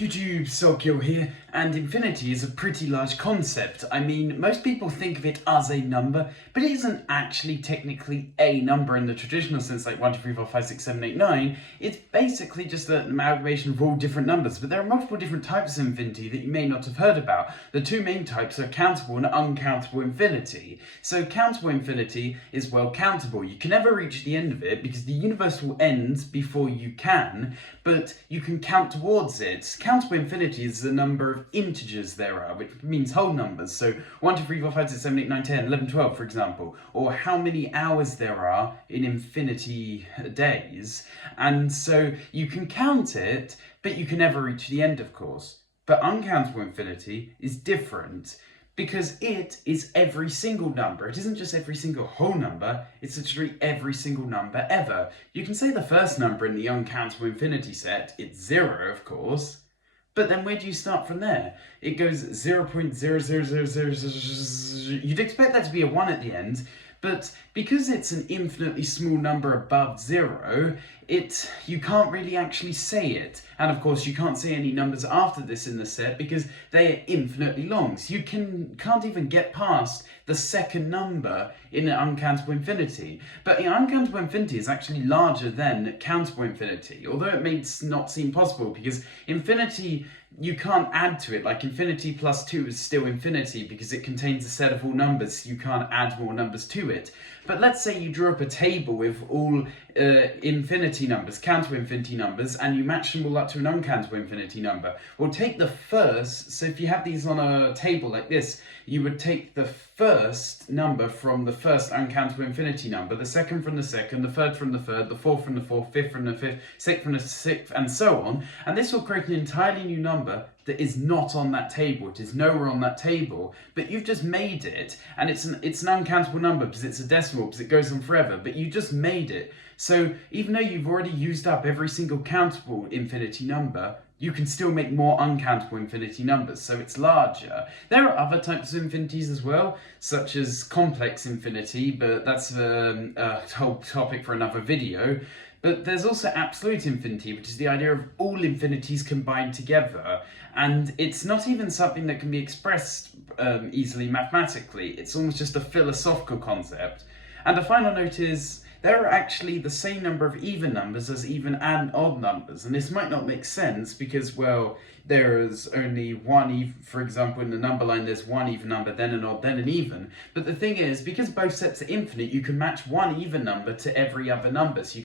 YouTube, Sogil here, and infinity is a pretty large concept. I mean, most people think of it as a number, but it isn't actually technically a number in the traditional sense, like 1, 2, 3, 4, 5, 6, 7, 8, 9. It's basically just an amalgamation of all different numbers, but there are multiple different types of infinity that you may not have heard about. The two main types are countable and uncountable infinity. So countable infinity is, well, countable. You can never reach the end of it because the universe will end before you can, but you can count towards it. Countable infinity is the number of integers there are, which means whole numbers. So 1, 2, 3, 4, 5, 6, 7, 8, 9, 10, 11, 12, for example. Or how many hours there are in infinity days. And so you can count it, but you can never reach the end, of course. But uncountable infinity is different, because it is every single number. It isn't just every single whole number, it's literally every single number ever. You can say the first number in the uncountable infinity set, it's 0, of course, but then where do you start from there? It goes 0.00000. You'd expect that to be a 1 at the end, but because it's an infinitely small number above 0, you can't really actually say it. And of course you can't say any numbers after this in the set because they are infinitely long. So you can't even get past the second number in an uncountable infinity. But uncountable infinity is actually larger than countable infinity, although it may not seem possible because infinity, you can't add to it. Like infinity plus 2 is still infinity because it contains a set of all numbers. You can't add more numbers to it. But let's say you drew up a table with all infinity numbers, countable infinity numbers, and you match them all up to an uncountable infinity number. Well, take the first, so if you have these on a table like this, you would take the first number from the first uncountable infinity number, the second from the second, the third from the third, the fourth from the fourth, fifth from the fifth, sixth from the sixth, and so on. And this will create an entirely new number that is not on that table. It is nowhere on that table, but you've just made it, and it's an uncountable number because it's a decimal, because it goes on forever, but you just made it. So even though you've already used up every single countable infinity number, you can still make more uncountable infinity numbers, so it's larger. There are other types of infinities as well, such as complex infinity, but that's a whole topic for another video. But there's also absolute infinity, which is the idea of all infinities combined together. And it's not even something that can be expressed easily mathematically. It's almost just a philosophical concept. And the final note is, there are actually the same number of even numbers as even and odd numbers. And this might not make sense because, well, there is only one even, for example, in the number line there's one even number, then an odd, then an even. But the thing is, because both sets are infinite, you can match one even number to every other number. So you